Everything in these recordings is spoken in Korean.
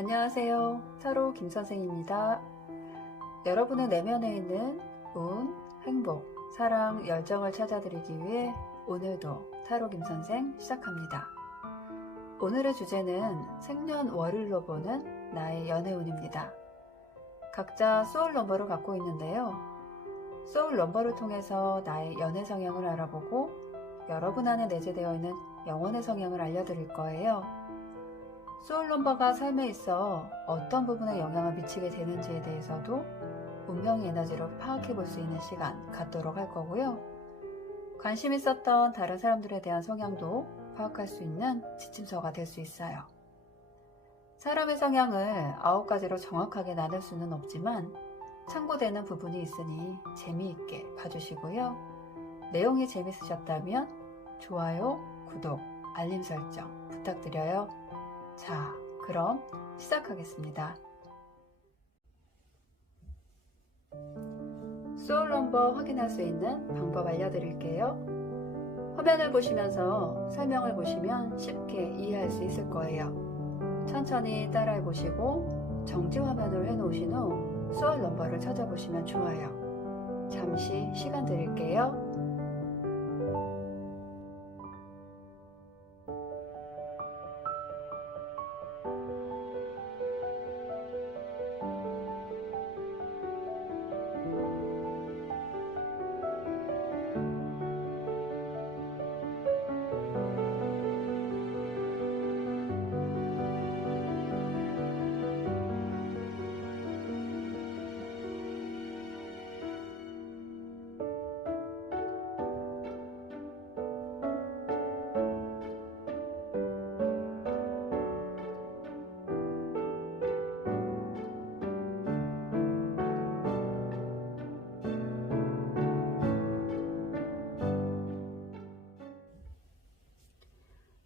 안녕하세요. 타로 김선생입니다. 여러분의 내면에 있는 운, 행복, 사랑, 열정을 찾아드리기 위해 오늘도 타로 김선생 시작합니다. 오늘의 주제는 생년월일로 보는 나의 연애운입니다. 각자 소울 넘버를 갖고 있는데요. 소울 넘버를 통해서 나의 연애 성향을 알아보고 여러분 안에 내재되어 있는 영혼의 성향을 알려드릴 거예요. 소울 넘버가 삶에 있어 어떤 부분에 영향을 미치게 되는지에 대해서도 운명의 에너지로 파악해 볼 수 있는 시간 갖도록 할 거고요. 관심 있었던 다른 사람들에 대한 성향도 파악할 수 있는 지침서가 될 수 있어요. 사람의 성향을 9가지로 정확하게 나눌 수는 없지만 참고되는 부분이 있으니 재미있게 봐주시고요. 내용이 재밌으셨다면 좋아요, 구독, 알림 설정 부탁드려요. 자, 그럼 시작하겠습니다. 소울 넘버 확인할 수 있는 방법 알려드릴게요. 화면을 보시면서 설명을 보시면 쉽게 이해할 수 있을 거예요. 천천히 따라해 보시고 정지 화면을 해놓으신 후 소울 넘버를 찾아보시면 좋아요. 잠시 시간 드릴게요.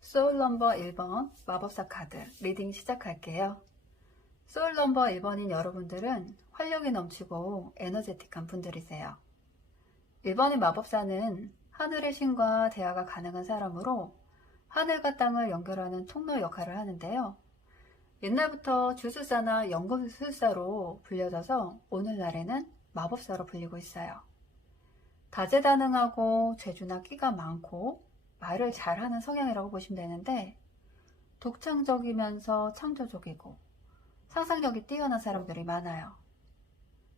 소울 넘버 1번 마법사 카드 리딩 시작할게요. 소울 넘버 1번인 여러분들은 활력이 넘치고 에너제틱한 분들이세요. 1번인 마법사는 하늘의 신과 대화가 가능한 사람으로 하늘과 땅을 연결하는 통로 역할을 하는데요. 옛날부터 주술사나 연금술사로 불려져서 오늘날에는 마법사로 불리고 있어요. 다재다능하고 재주나 끼가 많고 말을 잘하는 성향이라고 보시면 되는데 독창적이면서 창조적이고 상상력이 뛰어난 사람들이 많아요.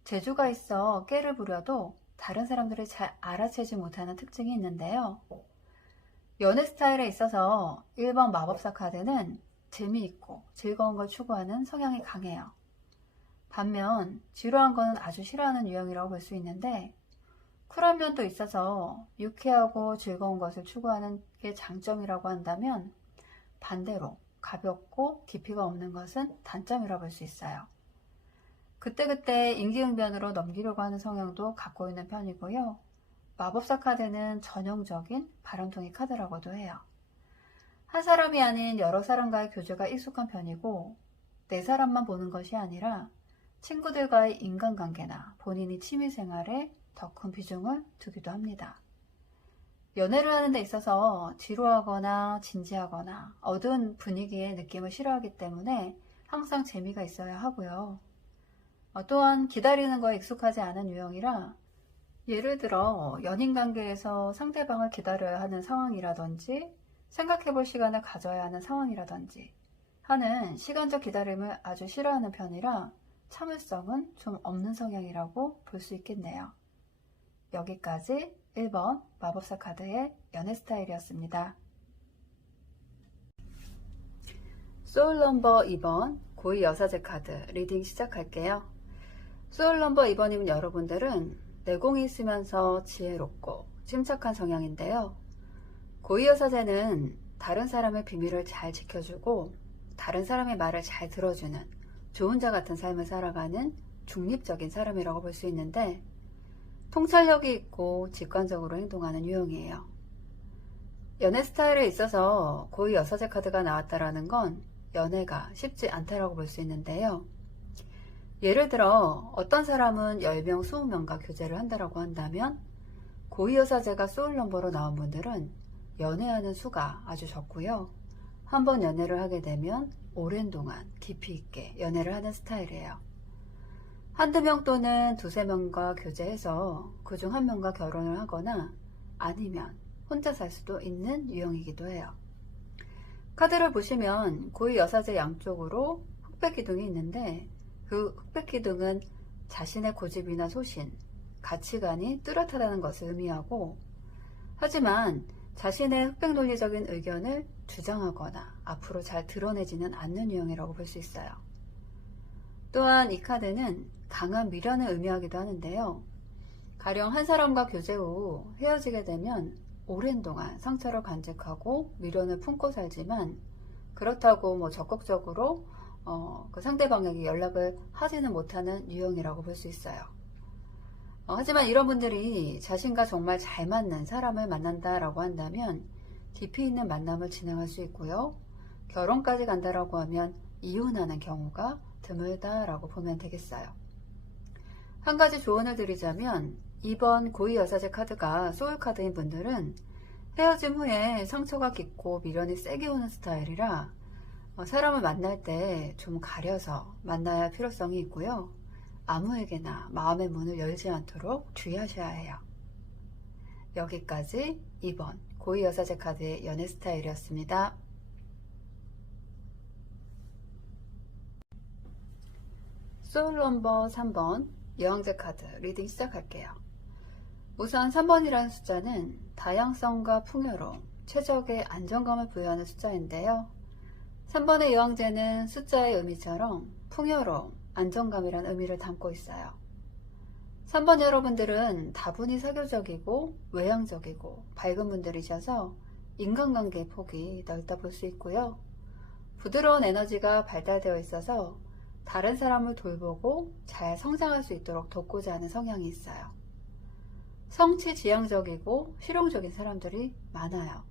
재주가 있어 깨를 부려도 다른 사람들이 잘 알아채지 못하는 특징이 있는데요. 연애 스타일에 있어서 1번 마법사 카드는 재미있고 즐거운 걸 추구하는 성향이 강해요. 반면 지루한 거는 아주 싫어하는 유형이라고 볼 수 있는데 쿨한 면도 있어서 유쾌하고 즐거운 것을 추구하는 게 장점이라고 한다면 반대로 가볍고 깊이가 없는 것은 단점이라고 볼 수 있어요. 그때그때 임기응변으로 넘기려고 하는 성향도 갖고 있는 편이고요. 마법사 카드는 전형적인 바람둥이 카드라고도 해요. 한 사람이 아닌 여러 사람과의 교제가 익숙한 편이고 내 사람만 보는 것이 아니라 친구들과의 인간관계나 본인이 취미생활에 더 큰 비중을 두기도 합니다. 연애를 하는 데 있어서 지루하거나 진지하거나 어두운 분위기의 느낌을 싫어하기 때문에 항상 재미가 있어야 하고요. 또한 기다리는 거에 익숙하지 않은 유형이라 예를 들어 연인관계에서 상대방을 기다려야 하는 상황이라든지 생각해 볼 시간을 가져야 하는 상황이라든지 하는 시간적 기다림을 아주 싫어하는 편이라 참을성은 좀 없는 성향이라고 볼 수 있겠네요. 여기까지 1번 마법사 카드의 연애 스타일이었습니다. 소울 넘버 2번 고위 여사제 카드 리딩 시작할게요. 소울 넘버 2번이면 여러분들은 내공이 있으면서 지혜롭고 침착한 성향인데요. 고위 여사제는 다른 사람의 비밀을 잘 지켜주고 다른 사람의 말을 잘 들어주는 좋은 자 같은 삶을 살아가는 중립적인 사람이라고 볼 수 있는데 통찰력이 있고 직관적으로 행동하는 유형이에요. 연애 스타일에 있어서 고위 여사제 카드가 나왔다라는 건 연애가 쉽지 않다라고 볼 수 있는데요. 예를 들어 어떤 사람은 10명, 20명과 교제를 한다라고 한다면 고위 여사제가 소울 넘버로 나온 분들은 연애하는 수가 아주 적고요. 한번 연애를 하게 되면 오랜 동안 깊이 있게 연애를 하는 스타일이에요. 한두 명 또는 두세 명과 교제해서 그중 한 명과 결혼을 하거나 아니면 혼자 살 수도 있는 유형이기도 해요. 카드를 보시면 고위 여사제 양쪽으로 흑백 기둥이 있는데 그 흑백 기둥은 자신의 고집이나 소신, 가치관이 뚜렷하다는 것을 의미하고, 하지만 자신의 흑백 논리적인 의견을 주장하거나 앞으로 잘 드러내지는 않는 유형이라고 볼 수 있어요. 또한 이 카드는 강한 미련을 의미하기도 하는데요. 가령 한 사람과 교제 후 헤어지게 되면 오랜 동안 상처를 간직하고 미련을 품고 살지만, 그렇다고 적극적으로 그 상대방에게 연락을 하지는 못하는 유형이라고 볼 수 있어요. 하지만 이런 분들이 자신과 정말 잘 맞는 사람을 만난다라고 한다면 깊이 있는 만남을 진행할 수 있고요. 결혼까지 간다라고 하면 이혼하는 경우가 드물다라고 보면 되겠어요. 한 가지 조언을 드리자면, 이번 고위 여사제 카드가 소울 카드인 분들은 헤어짐 후에 상처가 깊고 미련이 세게 오는 스타일이라 사람을 만날 때 좀 가려서 만나야 할 필요성이 있고요. 아무에게나 마음의 문을 열지 않도록 주의하셔야 해요. 여기까지 이번 고위 여사제 카드의 연애 스타일이었습니다. 소울 넘버 3번 여왕제 카드 리딩 시작할게요. 우선 3번이라는 숫자는 다양성과 풍요로움, 최적의 안정감을 부여하는 숫자인데요. 3번의 여왕제는 숫자의 의미처럼 풍요로움, 안정감이란 의미를 담고 있어요. 3번 여러분들은 다분히 사교적이고 외향적이고 밝은 분들이셔서 인간관계의 폭이 넓다 볼 수 있고요. 부드러운 에너지가 발달되어 있어서 다른 사람을 돌보고 잘 성장할 수 있도록 돕고자 하는 성향이 있어요. 성취지향적이고 실용적인 사람들이 많아요.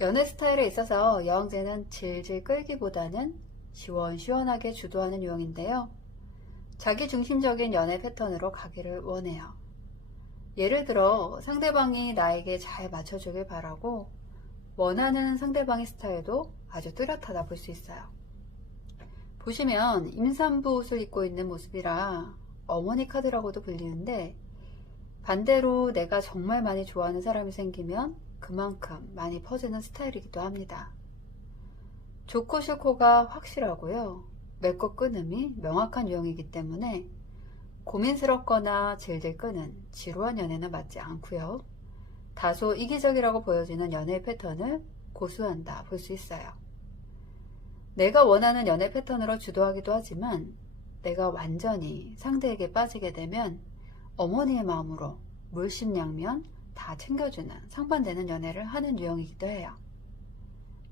연애 스타일에 있어서 여왕제는 질질 끌기보다는 시원시원하게 주도하는 유형인데요. 자기중심적인 연애 패턴으로 가기를 원해요. 예를 들어 상대방이 나에게 잘 맞춰주길 바라고 원하는 상대방의 스타일도 아주 뚜렷하다 볼 수 있어요. 보시면 임산부 옷을 입고 있는 모습이라 어머니 카드라고도 불리는데, 반대로 내가 정말 많이 좋아하는 사람이 생기면 그만큼 많이 퍼지는 스타일이기도 합니다. 좋고 싫고가 확실하고요. 맺고 끊음이 명확한 유형이기 때문에 고민스럽거나 질질 끄는 지루한 연애는 맞지 않고요. 다소 이기적이라고 보여지는 연애 패턴을 고수한다 볼 수 있어요. 내가 원하는 연애 패턴으로 주도하기도 하지만 내가 완전히 상대에게 빠지게 되면 어머니의 마음으로 물심양면 다 챙겨주는 상반되는 연애를 하는 유형이기도 해요.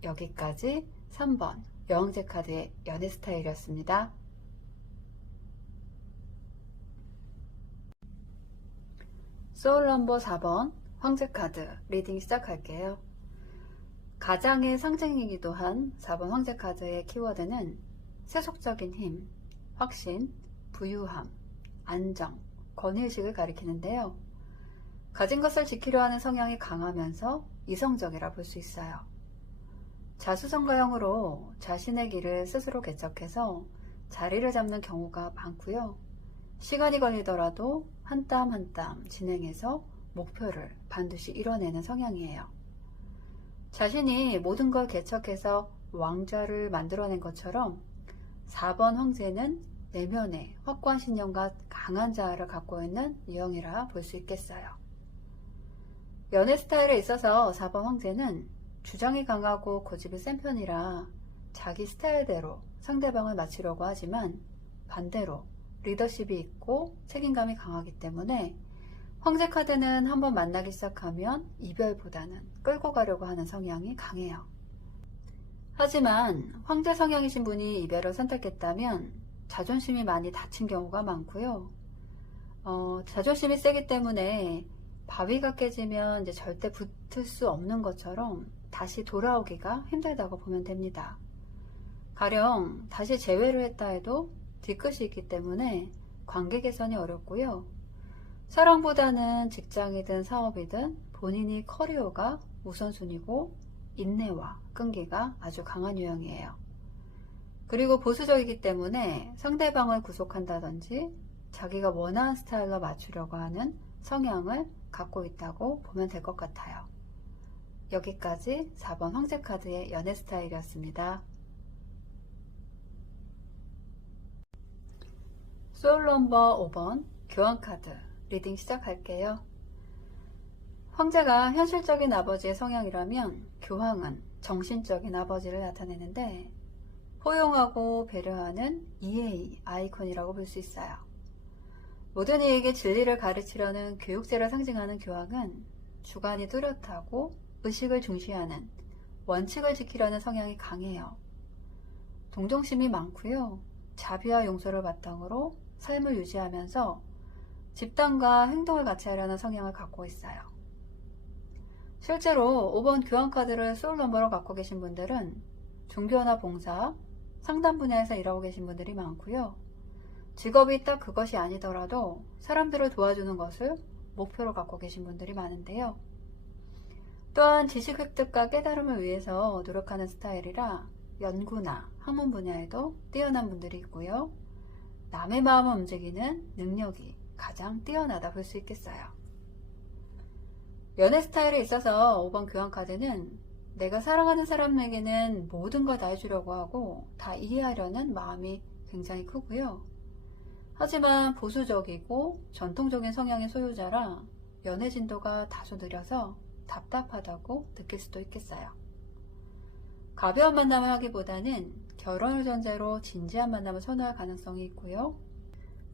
여기까지 3번 여왕제 카드의 연애 스타일이었습니다. 소울 넘버 4번 황제 카드 리딩 시작할게요. 가장의 상징이기도 한 4번 황제 카드의 키워드는 세속적인 힘, 확신, 부유함, 안정, 권위의식을 가리키는데요. 가진 것을 지키려 하는 성향이 강하면서 이성적이라 볼 수 있어요. 자수성가형으로 자신의 길을 스스로 개척해서 자리를 잡는 경우가 많고요. 시간이 걸리더라도 한 땀 한 땀 진행해서 목표를 반드시 이뤄내는 성향이에요. 자신이 모든 걸 개척해서 왕좌를 만들어낸 것처럼 4번 황제는 내면에 확고한 신념과 강한 자아를 갖고 있는 유형이라 볼 수 있겠어요. 연애 스타일에 있어서 4번 황제는 주장이 강하고 고집이 센 편이라 자기 스타일대로 상대방을 맞추려고 하지만, 반대로 리더십이 있고 책임감이 강하기 때문에 황제 카드는 한번 만나기 시작하면 이별보다는 끌고 가려고 하는 성향이 강해요. 하지만 황제 성향이신 분이 이별을 선택했다면 자존심이 많이 다친 경우가 많고요. 자존심이 세기 때문에 바위가 깨지면 이제 절대 붙을 수 없는 것처럼 다시 돌아오기가 힘들다고 보면 됩니다. 가령 다시 재회를 했다 해도 뒤끝이 있기 때문에 관계 개선이 어렵고요. 사랑보다는 직장이든 사업이든 본인이 커리어가 우선순위고 인내와 끈기가 아주 강한 유형이에요. 그리고 보수적이기 때문에 상대방을 구속한다든지 자기가 원하는 스타일로 맞추려고 하는 성향을 갖고 있다고 보면 될 것 같아요. 여기까지 4번 황제카드의 연애 스타일이었습니다. 소울 넘버 5번 교환카드 리딩 시작할게요. 황제가 현실적인 아버지의 성향이라면 교황은 정신적인 아버지를 나타내는데 포용하고 배려하는 이해의 아이콘이라고 볼 수 있어요. 모든 이에게 진리를 가르치려는 교육제를 상징하는 교황은 주관이 뚜렷하고 의식을 중시하는 원칙을 지키려는 성향이 강해요. 동정심이 많고요. 자비와 용서를 바탕으로 삶을 유지하면서 집단과 행동을 같이 하려는 성향을 갖고 있어요. 실제로 5번 교환카드를 소울 넘버로 갖고 계신 분들은 종교나 봉사, 상담 분야에서 일하고 계신 분들이 많고요. 직업이 딱 그것이 아니더라도 사람들을 도와주는 것을 목표로 갖고 계신 분들이 많은데요. 또한 지식 획득과 깨달음을 위해서 노력하는 스타일이라 연구나 학문 분야에도 뛰어난 분들이 있고요. 남의 마음을 움직이는 능력이 가장 뛰어나다 볼 수 있겠어요. 연애 스타일에 있어서 5번 교환카드는 내가 사랑하는 사람에게는 모든 걸 다 해주려고 하고 다 이해하려는 마음이 굉장히 크고요. 하지만 보수적이고 전통적인 성향의 소유자라 연애 진도가 다소 느려서 답답하다고 느낄 수도 있겠어요. 가벼운 만남을 하기보다는 결혼을 전제로 진지한 만남을 선호할 가능성이 있고요.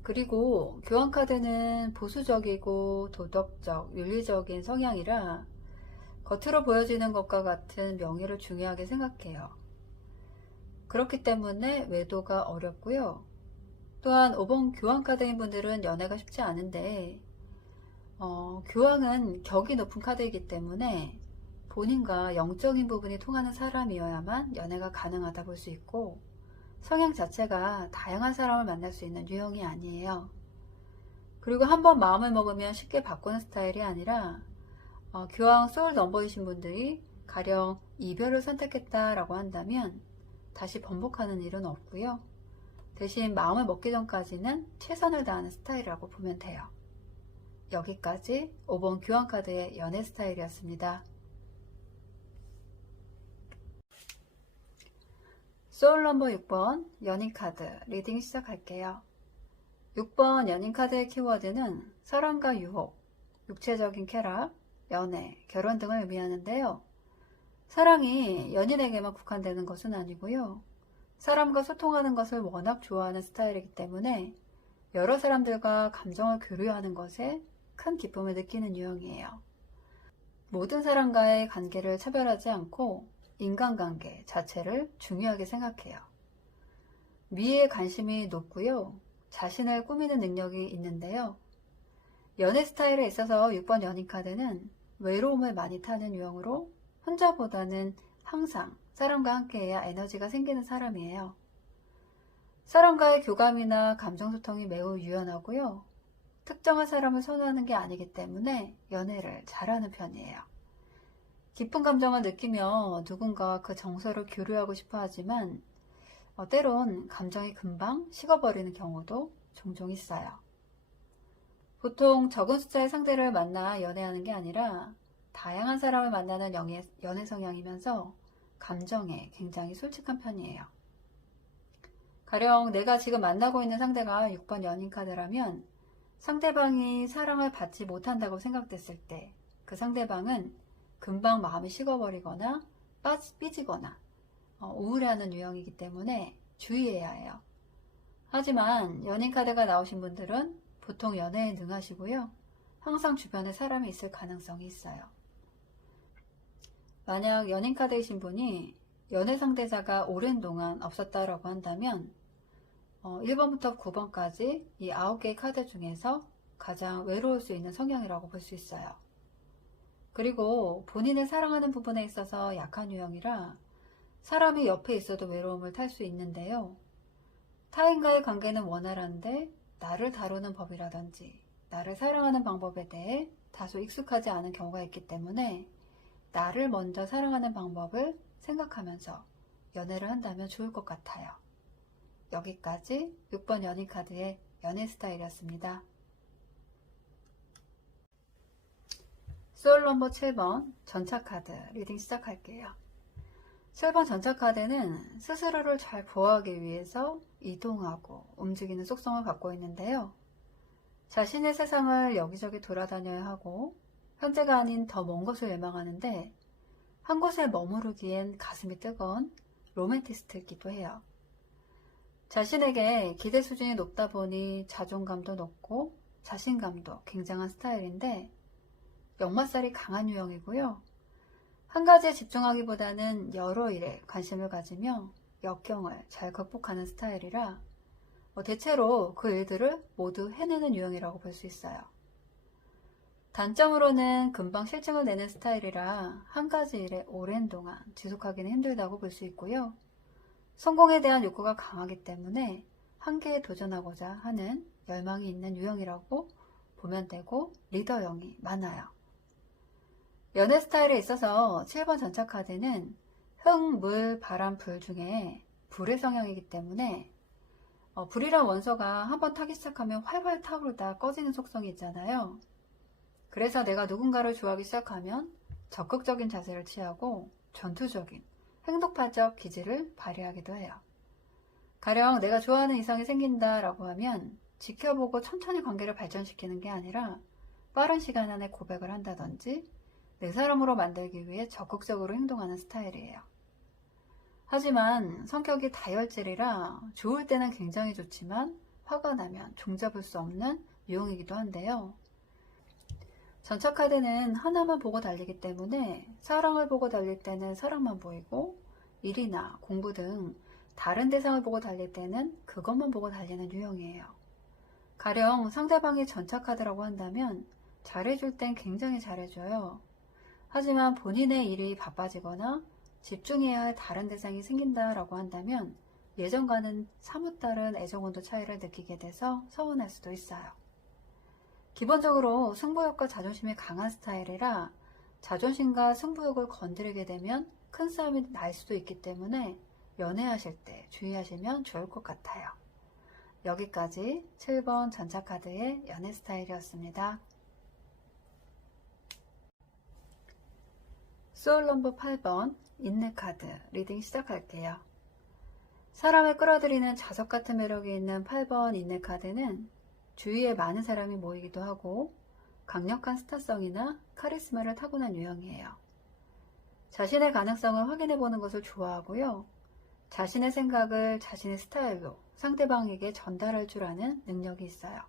그리고 교환카드는 보수적이고 도덕적, 윤리적인 성향이라 겉으로 보여지는 것과 같은 명예를 중요하게 생각해요. 그렇기 때문에 외도가 어렵고요. 또한 5번 교환카드인 분들은 연애가 쉽지 않은데 교황은 격이 높은 카드이기 때문에 본인과 영적인 부분이 통하는 사람이어야만 연애가 가능하다 볼 수 있고 성향 자체가 다양한 사람을 만날 수 있는 유형이 아니에요. 그리고 한번 마음을 먹으면 쉽게 바꾸는 스타일이 아니라 교황 소울 넘버이신 분들이 가령 이별을 선택했다라고 한다면 다시 번복하는 일은 없고요. 대신 마음을 먹기 전까지는 최선을 다하는 스타일이라고 보면 돼요. 여기까지 5번 교환카드의 연애 스타일이었습니다. 소울 넘버 6번 연인카드 리딩 시작할게요. 6번 연인카드의 키워드는 사랑과 유혹, 육체적인 쾌락, 연애, 결혼 등을 의미하는데요. 사랑이 연인에게만 국한되는 것은 아니고요. 사람과 소통하는 것을 워낙 좋아하는 스타일이기 때문에 여러 사람들과 감정을 교류하는 것에 큰 기쁨을 느끼는 유형이에요. 모든 사람과의 관계를 차별하지 않고 인간관계 자체를 중요하게 생각해요. 미에 관심이 높고요. 자신을 꾸미는 능력이 있는데요. 연애 스타일에 있어서 6번 연인카드는 외로움을 많이 타는 유형으로 혼자보다는 항상 사람과 함께해야 에너지가 생기는 사람이에요. 사람과의 교감이나 감정소통이 매우 유연하고요. 특정한 사람을 선호하는 게 아니기 때문에 연애를 잘하는 편이에요. 깊은 감정을 느끼며 누군가와 그 정서를 교류하고 싶어 하지만 때론 감정이 금방 식어버리는 경우도 종종 있어요. 보통 적은 숫자의 상대를 만나 연애하는 게 아니라 다양한 사람을 만나는 연애 성향이면서 감정에 굉장히 솔직한 편이에요. 가령 내가 지금 만나고 있는 상대가 6번 연인카드라면 상대방이 사랑을 받지 못한다고 생각됐을 때 그 상대방은 금방 마음이 식어버리거나 삐지거나 우울해하는 유형이기 때문에 주의해야 해요. 하지만 연인카드가 나오신 분들은 보통 연애에 능하시고요. 항상 주변에 사람이 있을 가능성이 있어요. 만약 연인카드이신 분이 연애 상대자가 오랜 동안 없었다라고 한다면 1번부터 9번까지 이 9개의 카드 중에서 가장 외로울 수 있는 성향이라고 볼 수 있어요. 그리고 본인을 사랑하는 부분에 있어서 약한 유형이라 사람이 옆에 있어도 외로움을 탈 수 있는데요. 타인과의 관계는 원활한데 나를 다루는 법이라든지 나를 사랑하는 방법에 대해 다소 익숙하지 않은 경우가 있기 때문에 나를 먼저 사랑하는 방법을 생각하면서 연애를 한다면 좋을 것 같아요. 여기까지 6번 연인 카드의 연애 스타일이었습니다. 소울 넘버 7번 전차 카드 리딩 시작할게요. 7번 전차 카드는 스스로를 잘 보호하기 위해서 이동하고 움직이는 속성을 갖고 있는데요. 자신의 세상을 여기저기 돌아다녀야 하고 현재가 아닌 더 먼 것을 예망하는데 한 곳에 머무르기엔 가슴이 뜨거운 로맨티스트이기도 해요. 자신에게 기대 수준이 높다 보니 자존감도 높고 자신감도 굉장한 스타일인데 역마살이 강한 유형이고요. 한 가지에 집중하기보다는 여러 일에 관심을 가지며 역경을 잘 극복하는 스타일이라 대체로 그 일들을 모두 해내는 유형이라고 볼 수 있어요. 단점으로는 금방 실증을 내는 스타일이라 한 가지 일에 오랜 동안 지속하기는 힘들다고 볼 수 있고요. 성공에 대한 욕구가 강하기 때문에 한계에 도전하고자 하는 열망이 있는 유형이라고 보면 되고 리더형이 많아요. 연애 스타일에 있어서 7번 전차 카드는 흙, 물, 바람, 불 중에 불의 성향이기 때문에 불이란 원소가 한번 타기 시작하면 활활 타오르다 꺼지는 속성이 있잖아요. 그래서 내가 누군가를 좋아하기 시작하면 적극적인 자세를 취하고 전투적인 행동파적 기질을 발휘하기도 해요. 가령 내가 좋아하는 이성이 생긴다라고 하면 지켜보고 천천히 관계를 발전시키는 게 아니라 빠른 시간 안에 고백을 한다든지 내 사람으로 만들기 위해 적극적으로 행동하는 스타일이에요. 하지만 성격이 다혈질이라 좋을 때는 굉장히 좋지만 화가 나면 종잡을 수 없는 유형이기도 한데요. 전차 카드는 하나만 보고 달리기 때문에 사랑을 보고 달릴 때는 사랑만 보이고 일이나 공부 등 다른 대상을 보고 달릴 때는 그것만 보고 달리는 유형이에요. 가령 상대방이 전차 카드라고 한다면 잘해줄 땐 굉장히 잘해줘요. 하지만 본인의 일이 바빠지거나 집중해야 할 다른 대상이 생긴다라고 한다면 예전과는 사뭇 다른 애정온도 차이를 느끼게 돼서 서운할 수도 있어요. 기본적으로 승부욕과 자존심이 강한 스타일이라 자존심과 승부욕을 건드리게 되면 큰 싸움이 날 수도 있기 때문에 연애하실 때 주의하시면 좋을 것 같아요. 여기까지 7번 전차 카드의 연애 스타일이었습니다. 소울 넘버 8번 인내 카드 리딩 시작할게요. 사람을 끌어들이는 자석 같은 매력이 있는 8번 인내 카드는 주위에 많은 사람이 모이기도 하고 강력한 스타성이나 카리스마를 타고난 유형이에요. 자신의 가능성을 확인해보는 것을 좋아하고요. 자신의 생각을 자신의 스타일로 상대방에게 전달할 줄 아는 능력이 있어요.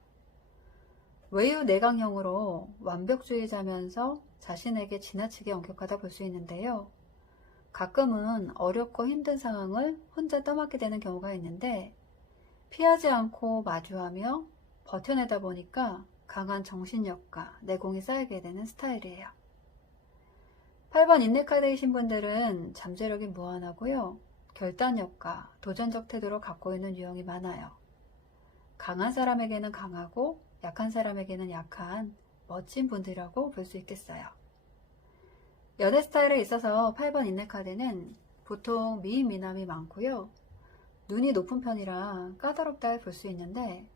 외유 내강형으로 완벽주의자면서 자신에게 지나치게 엄격하다 볼 수 있는데요. 가끔은 어렵고 힘든 상황을 혼자 떠맡게 되는 경우가 있는데 피하지 않고 마주하며 버텨내다 보니까 강한 정신력과 내공이 쌓이게 되는 스타일이에요. 8번 인내카드이신 분들은 잠재력이 무한하고요. 결단력과 도전적 태도를 갖고 있는 유형이 많아요. 강한 사람에게는 강하고 약한 사람에게는 약한 멋진 분들이라고 볼 수 있겠어요. 연애 스타일에 있어서 8번 인내카드는 보통 미인 미남이 많고요. 눈이 높은 편이라 까다롭다 볼 수 있는데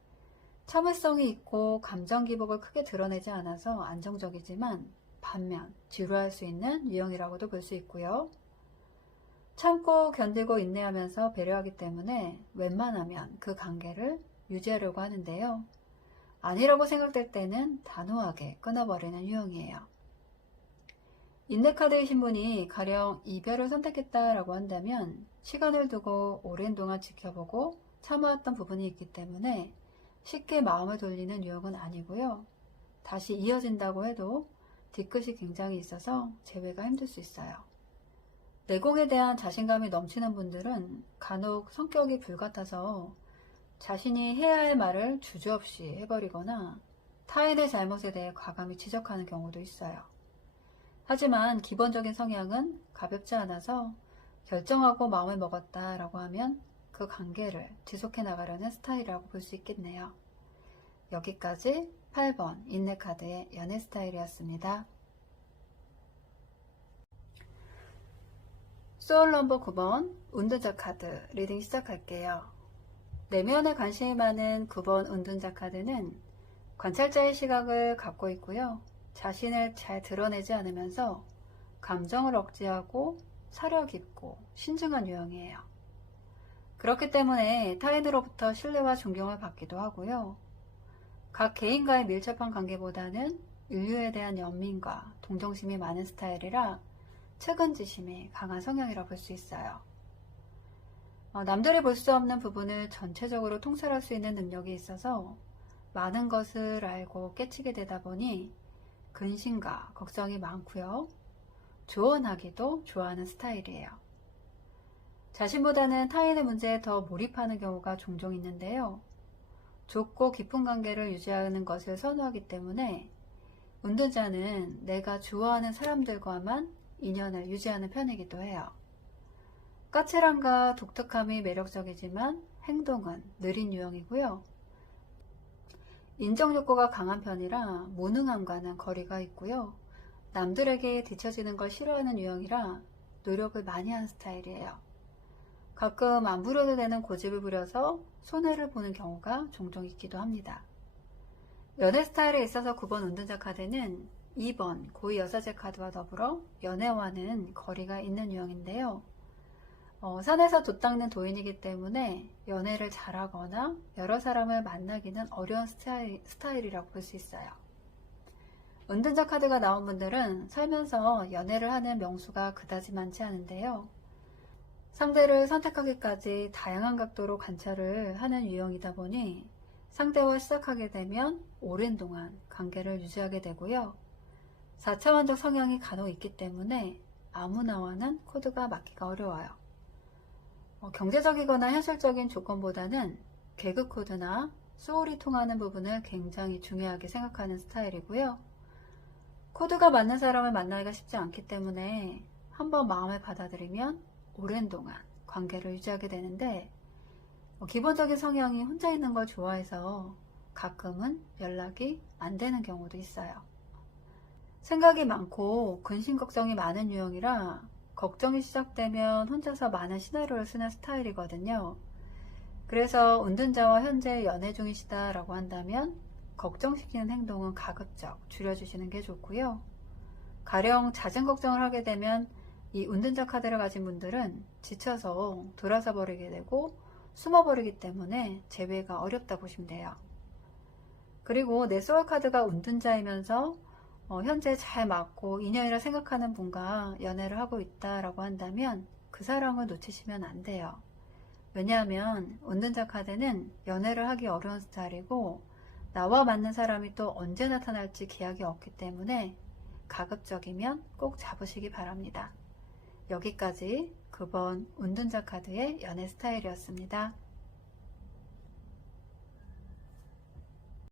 참을성이 있고 감정 기복을 크게 드러내지 않아서 안정적이지만 반면 지루할 수 있는 유형이라고도 볼 수 있고요. 참고 견디고 인내하면서 배려하기 때문에 웬만하면 그 관계를 유지하려고 하는데요. 아니라고 생각될 때는 단호하게 끊어버리는 유형이에요. 인내카드이신 분이 가령 이별을 선택했다라고 한다면 시간을 두고 오랜 동안 지켜보고 참아왔던 부분이 있기 때문에 쉽게 마음을 돌리는 유형은 아니고요. 다시 이어진다고 해도 뒤끝이 굉장히 있어서 재회가 힘들 수 있어요. 내공에 대한 자신감이 넘치는 분들은 간혹 성격이 불같아서 자신이 해야 할 말을 주저없이 해버리거나 타인의 잘못에 대해 과감히 지적하는 경우도 있어요. 하지만 기본적인 성향은 가볍지 않아서 결정하고 마음을 먹었다라고 하면 그 관계를 지속해 나가려는 스타일이라고 볼 수 있겠네요. 여기까지 8번 인내카드의 연애 스타일이었습니다. 소울 넘버 9번 운전자 카드 리딩 시작할게요. 내면에 관심이 많은 9번 운둔자 카드는 관찰자의 시각을 갖고 있고요. 자신을 잘 드러내지 않으면서 감정을 억제하고 사려 깊고 신중한 유형이에요. 그렇기 때문에 타인으로부터 신뢰와 존경을 받기도 하고요. 각 개인과의 밀접한 관계보다는 인류에 대한 연민과 동정심이 많은 스타일이라 측은지심이 강한 성향이라 볼 수 있어요. 남들이 볼 수 없는 부분을 전체적으로 통찰할 수 있는 능력이 있어서 많은 것을 알고 깨치게 되다 보니 근심과 걱정이 많고요. 조언하기도 좋아하는 스타일이에요. 자신보다는 타인의 문제에 더 몰입하는 경우가 종종 있는데요. 좁고 깊은 관계를 유지하는 것을 선호하기 때문에 운둔자는 내가 좋아하는 사람들과만 인연을 유지하는 편이기도 해요. 까칠함과 독특함이 매력적이지만 행동은 느린 유형이고요. 인정 욕구가 강한 편이라 무능함과는 거리가 있고요. 남들에게 뒤처지는 걸 싫어하는 유형이라 노력을 많이 하는 스타일이에요. 가끔 안 부려도 되는 고집을 부려서 손해를 보는 경우가 종종 있기도 합니다. 연애 스타일에 있어서 9번 운둔자 카드는 2번 고위 여사제 카드와 더불어 연애와는 거리가 있는 유형인데요. 산에서 돛 닦는 도인이기 때문에 연애를 잘하거나 여러 사람을 만나기는 어려운 스타일이라고 볼 수 있어요. 운둔자 카드가 나온 분들은 살면서 연애를 하는 명수가 그다지 많지 않은데요. 상대를 선택하기까지 다양한 각도로 관찰을 하는 유형이다 보니 상대와 시작하게 되면 오랜 동안 관계를 유지하게 되고요. 4차원적 성향이 간혹 있기 때문에 아무나와는 코드가 맞기가 어려워요. 경제적이거나 현실적인 조건보다는 개그 코드나 소울이 통하는 부분을 굉장히 중요하게 생각하는 스타일이고요. 코드가 맞는 사람을 만나기가 쉽지 않기 때문에 한번 마음을 받아들이면 오랜 동안 관계를 유지하게 되는데 기본적인 성향이 혼자 있는 걸 좋아해서 가끔은 연락이 안 되는 경우도 있어요. 생각이 많고 근심 걱정이 많은 유형이라 걱정이 시작되면 혼자서 많은 시나리오를 쓰는 스타일이거든요. 그래서 운둔자와 현재 연애 중이시다라고 한다면 걱정시키는 행동은 가급적 줄여주시는 게 좋고요. 가령 잦은 걱정을 하게 되면 이 운둔자 카드를 가진 분들은 지쳐서 돌아서 버리게 되고 숨어버리기 때문에 재회가 어렵다 보시면 돼요. 그리고 내 소울 카드가 운둔자이면서 현재 잘 맞고 인연이라 생각하는 분과 연애를 하고 있다라고 한다면 그 사람을 놓치시면 안 돼요. 왜냐하면 운둔자 카드는 연애를 하기 어려운 스타일이고 나와 맞는 사람이 또 언제 나타날지 기약이 없기 때문에 가급적이면 꼭 잡으시기 바랍니다. 여기까지 9번 운둔자 카드의 연애 스타일이었습니다.